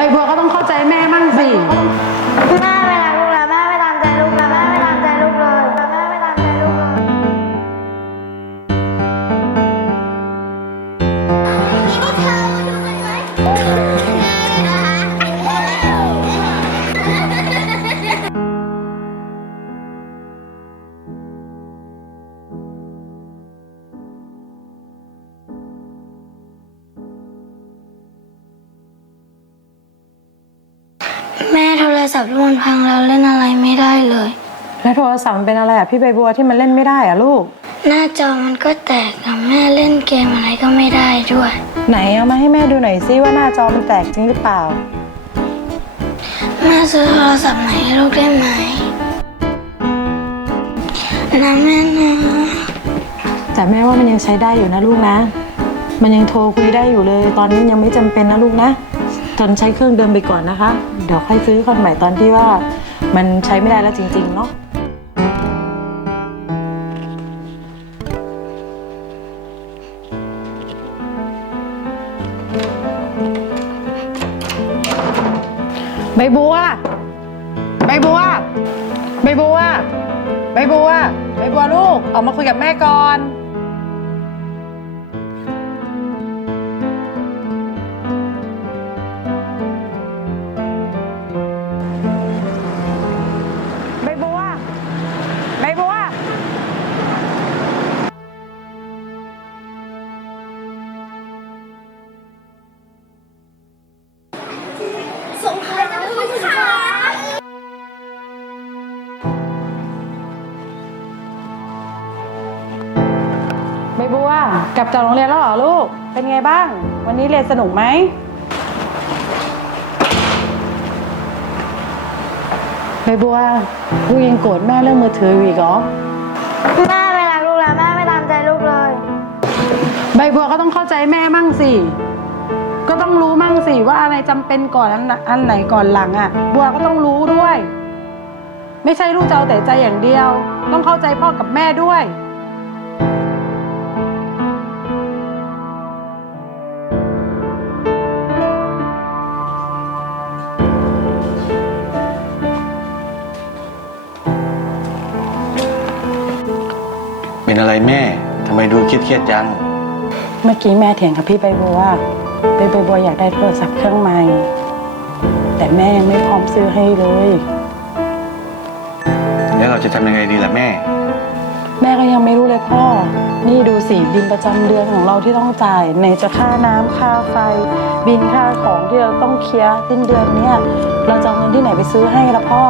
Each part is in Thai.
ใบบัวก็ต้องเข้า ศัพท์ที่มันพังแล้วเล่นอะไรไม่ได้เลย แล้วโทรศัพท์มันเป็นอะไรอะพี่ใบบัวที่มันเล่นไม่ได้อะลูก หน้าจอมันก็แตกกับแม่เล่นเกมอะไรก็ไม่ได้ด้วย ไหนเอามาให้แม่ดูหน่อยซิว่าหน้าจอมันแตกจริงหรือเปล่า แม่ซื้อโทรศัพท์ใหม่ให้ลูกได้ไหมนะแม่นะแต่แม่ว่ามันยังใช้ได้อยู่นะลูกนะ มันยังโทรคุยได้อยู่เลย ตอนนี้ยังไม่จำเป็นนะลูกนะ จนใช้เครื่องเดิมไปก่อนนะคะ เดี๋ยวค่อยซื้อคนใหม่ตอนที่ว่ามันใช้ไม่ได้แล้วจริงๆเนาะใบบัว ใบบัว ใบบัว ใบบัว ใบบัวลูก ออกมาคุยกับแม่ก่อน กลับจากโรงเรียนแล้วเหรอลูก เป็นไงบ้าง วันนี้เรียนสนุกไหม ใบบัวลูกยังโกรธแม่เรื่องมือถืออยู่อีกเหรอ แม่ไม่รักลูกแล้วแม่ไม่ตามใจลูกเลย ใบบัวก็ต้องเข้าใจแม่มั่งสิ ก็ต้องรู้มั่งสิว่าอะไรจำเป็นก่อนอันไหนอันไหนก่อนหลังอะ บัวก็ต้องรู้ด้วย ไม่ใช่ลูกจะเอาแต่ใจอย่างเดียว ต้องเข้าใจพ่อกับแม่ด้วย เป็นอะไรแม่ทำไมดูเครียดๆจัง เมื่อกี้แม่เถียงกับพี่ใบบัวว่าใบบัวอยากได้โทรศัพท์เครื่องใหม่ แต่แม่ยังไม่พร้อมซื้อให้เลย แล้วเราจะทำยังไงดีล่ะแม่ แม่ก็ยังไม่รู้เลยพ่อ นี่ดูสิบินประจำเดือนของเราที่ต้องจ่ายไหนจะค่าน้ำค่าไฟ บินค่าของที่เราต้องเคลียร์สิ้นเดือนเนี้ยเราจะเอาเงินที่ไหนไปซื้อให้ละพ่อ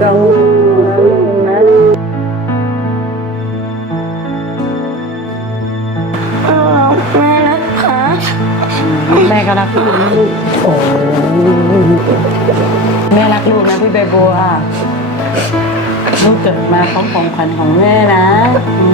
เราแม่นะคะแม่ก็รักลูกนะลูกโอ้แม่รักลูกนะพี่ใบบัวลูกเกิดมาพร้อมของขวัญของแม่นะอื